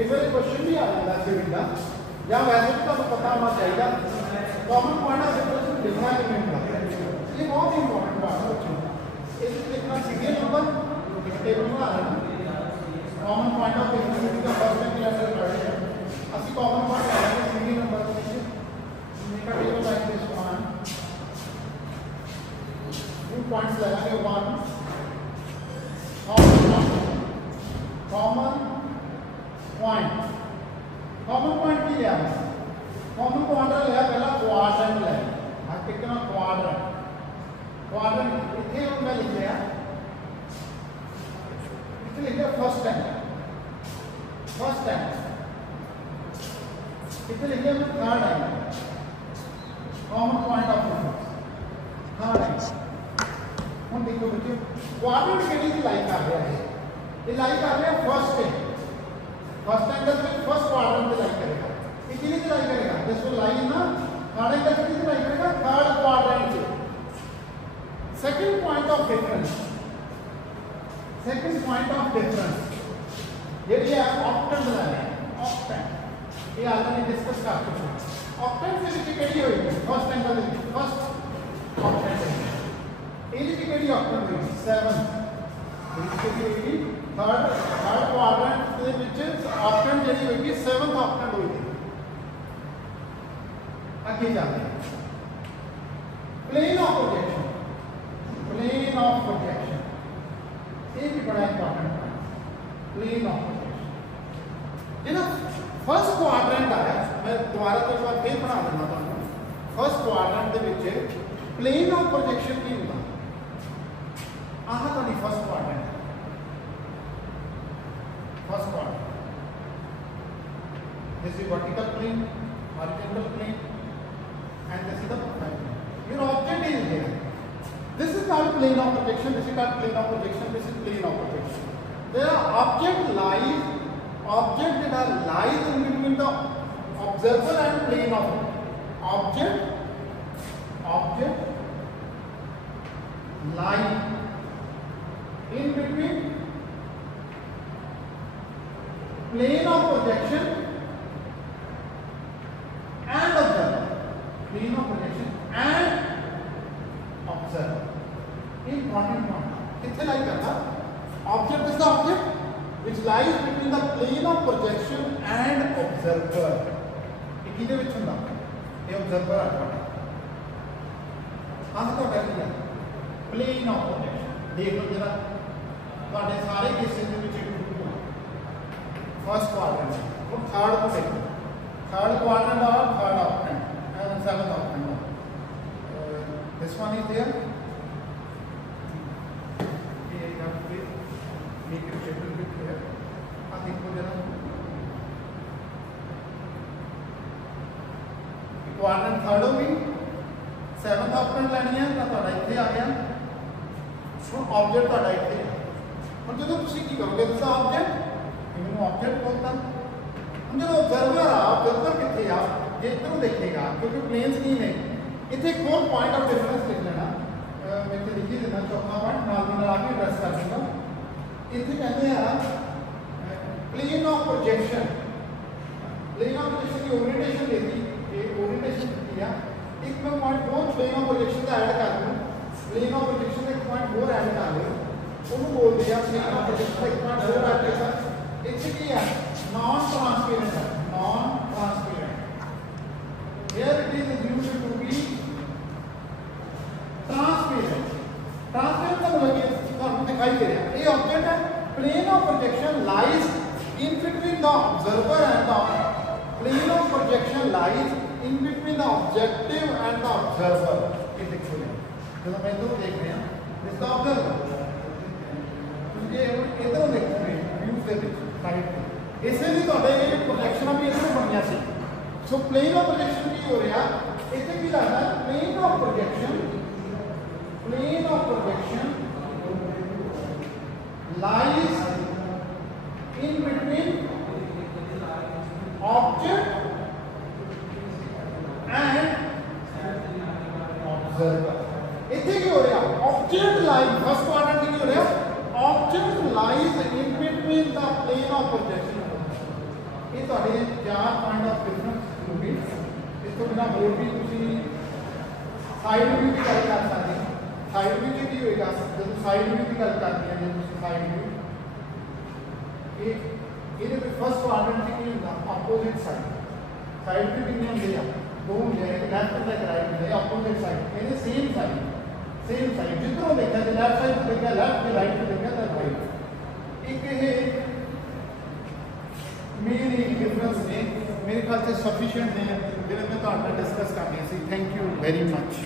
कई बार क्वेश्चन भी आ जाता है सिविल का या वैसे भी तो पता होना चाहिए कॉमन पॉइंट ऑफ डिफरेंस लिखना कि नहीं पढ़ा ये बहुत इंपॉर्टेंट बात है बच्चों इसमें लिखना सीरियल नंबर टेबल में आ रहा है कॉमन पॉइंट ऑफ डिफरेंस का फर्स्ट टाइम क्लास में पढ़ रहे हैं असली कॉमन पॉइंट आ रहा है सीरियल नंबर का table like this one two points लगाएंगे वन कॉमन पॉइंट की लिया कॉमन पॉइंट लिया पहला क्वाड्रेंट है हाँ कितना क्वाड्रेंट इतने मैं लिख लिया इतने लिख लिया फर्स्ट टाइम इतने लिख लिया मैं third time common point of third time हम देखो बच्चों क्वाड्रेंट के लिए लाइक आ गया है ये लाइक आ गया फर्स्ट एंगल में फर्स्ट क्वाड्रेंट पे लाइक करेगा ये कितने पे लाइक करेगा जैसे लाइन ना थर्ड एंगल पे कितने लाइक करेगा थर्ड क्वाड्रेंट पे सेकंड पॉइंट ऑफ डिफरेंस ये भी है ऑक्टेंट बना रहे हैं ऑक्टेंट ये आगे डिस्कस कर चुके हैं ऑक्टेंट से भी केडी होगी फर्स्ट एंगल फर्स्ट ऑक्टेंट ये भी केडी ऑक्टेंट होगी 7 इसके थर्ड क्वाड्रेंट के विच ऑक्टेंट ਜਿਹੜੀ ਹੋਏਗੀ 7th ऑक्टेंट होगी आगे जाते हैं प्लेन ऑफ प्रोजेक्शन ये भी बड़ा इंपॉर्टेंट है प्लेन ऑफ प्रोजेक्शन ये ना फर्स्ट क्वाड्रेंट आया मैं दोबारा तो एक बार फिर बना देना ਤੁਹਾਨੂੰ फर्स्ट क्वाड्रेंट ਦੇ ਵਿੱਚ प्लेन ऑफ प्रोजेक्शन ਕੀ ਹੁੰਦਾ ਆਹ ਤੁਹਾਡੀ first quadrant first part this is vertical plane horizontal plane and this is the plane your object is here this is called plane of projection this is called plane of projection this is plane of projection the object lies in between the observer and plane of object lie in between plane of projection and observer plane of projection and observer important point कितने like करता object is the object which lies between the plane of projection and observer ये किधे विच हुंदा ये observer है आह तो क्या किया plane of projection देख लो जरा ਤੁਹਾਡੇ ਸਾਰੇ केसेस ਦੇ ਵਿੱਚ फर्स्ट क्वाड्रेंट और थर्ड को देखो थर्ड क्वाड्रेंट और third octant and seventh octant this one is there ये यहां पे make it little bit here आ देखो जरा क्वाड्रेंट थर्ड हो गई सेवंथ ऑक्टेंट लेनी है तो ਤੁਹਾਡਾ ਇੱਥੇ आ गया ਹੁਣ ऑब्जेक्ट ਤੁਹਾਡਾ ਇੱਥੇ ਹੁਣ ਜਦੋਂ ਤੁਸੀਂ ਕੀ ਕਰੋਗੇ ਤੁਸੀਂ ऑब्जेक्ट ऑब्जेक्ट बोलता हम जो ऑब्जर्वर ऑब्जर्वर कितने आप ये इधर देखेगा क्योंकि प्लेन्स नहीं है इतने एक और पॉइंट ऑफ डिफरेंस लिख लेना मैं इतने लिख ही देना चौथा पॉइंट नाल आके एड्रेस कर दूंगा इतने कहते हैं प्लेन ऑफ प्रोजेक्शन की ओरिएंटेशन देती ये ओरिएंटेशन किया एक मैं पॉइंट और प्लेन ऑफ प्रोजेक्शन का ऐड कर दूं प्लेन ऑफ प्रोजेक्शन का एक पॉइंट और ऐड कर लो ਉਹਨੂੰ ਬੋਲਦੇ ਆ प्लेन ऑफ प्रोजेक्शन का एक पॉइंट और ऐड कर it's clear non transparent here it is assumed to be transparent का मतलब ये आपको दिखाई दे रहा है ये ऑब्जेक्ट है plane of projection lies in between the observer and the plane of projection lies in between the objective and the observer ये देखो जब मैं इधर देख रहे हैं इसका ऑब्जर्वर ये इधर देखोगे व्यूज दे देखो इसलिए प्रोजेक्शन भी इधर बनिया सी सो प्लेन ऑफ प्रोजेक्शन की हो रहा इतने की लगता है plane of projection lies in between object and observer इतने की हो रहा ऑब्जेक्ट लाइज फर्स्ट क्वाड्रेंट की हो रहा object lies in between the plane of projection ये ਤੁਹਾਡੇ चार पॉइंट ऑफ डिफरेंस होगी। इस तो बिना होर भी तुसी साइड व्यू की गल कर सकते हैं। साइड व्यू की होएगा जब साइड व्यू की गल करते हैं, जब साइड व्यू ये फर्स्ट क्वाड्रेंट की होगा ऑपोजिट साइड व्यू कितने होंगे आ दो होंगे, लेफ्ट ते राइट होंगे ऑपोजिट साइड, ये सेम साइड जिधरों देखा तो लेफ्ट साइड पे देखा लेफ्ट ते राइट पे देखा तो राइट। एक ये मेन एक डिफरेंस ने मेरे ख्याल से सफिशिएंट है जिन्हें मैं तो डिस्कस करनी सी। Thank you very much.